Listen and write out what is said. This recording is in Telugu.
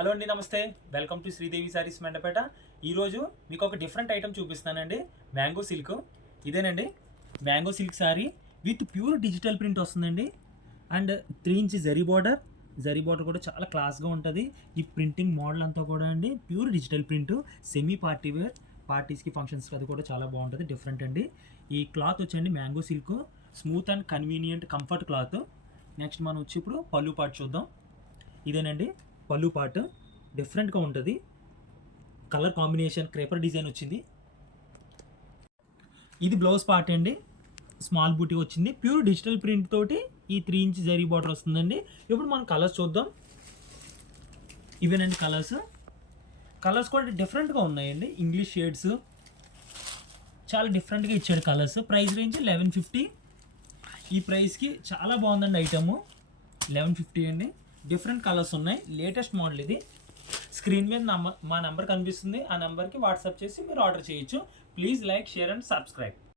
హలో అండి, నమస్తే. Welcome to Sridevi Sarees Mandapeta. ఈరోజు మీకు ఒక డిఫరెంట్ ఐటమ్ చూపిస్తానండి. Mango silk. ఇదేనండి mango silk saree with pure digital print వస్తుందండి. అండ్ 3 ఇంచ్ జరీ బార్డర్ కూడా చాలా క్లాస్గా ఉంటుంది. ఈ ప్రింటింగ్ మోడల్ అంతా కూడా అండి pure digital print. Semi party wear, పార్టీస్కి, ఫంక్షన్స్కి అది కూడా చాలా బాగుంటుంది. డిఫరెంట్ అండి. ఈ క్లాత్ వచ్చండి mango silk, smooth and convenient comfort cloth. Next మనం వచ్చి ఇప్పుడు పళ్ళు పార్ట్ చూద్దాం. ఇదేనండి పళ్ళు పార్ట్. డిఫరెంట్గా ఉంటుంది. కలర్ కాంబినేషన్ క్రేపర్ డిజైన్ వచ్చింది. ఇది బ్లౌజ్ పార్ట్ అండి. స్మాల్ బూటీ వచ్చింది. ప్యూర్ డిజిటల్ ప్రింట్ తోటి ఈ 3 ఇంచ్ జరీ బార్డర్ వస్తుందండి. ఇప్పుడు మనం కలర్స్ చూద్దాం. ఇవేనండి కలర్స్ కూడా డిఫరెంట్గా ఉన్నాయండి. ఇంగ్లీష్ షేడ్స్ చాలా డిఫరెంట్గా ఇచ్చాడు కలర్స్. Price range 1150. ఈ ప్రైస్కి చాలా బాగుందండి ఐటమ్. 1150 అండి. డిఫరెంట్ కలర్స్ ఉన్నాయి. లేటెస్ట్ మోడల్ ఇది. స్క్రీన్ మీద మా నెంబర్ కనిపిస్తుంది. ఆ నెంబర్కి వాట్సాప్ చేసి మీరు ఆర్డర్ చేయొచ్చు. Please like, share and subscribe.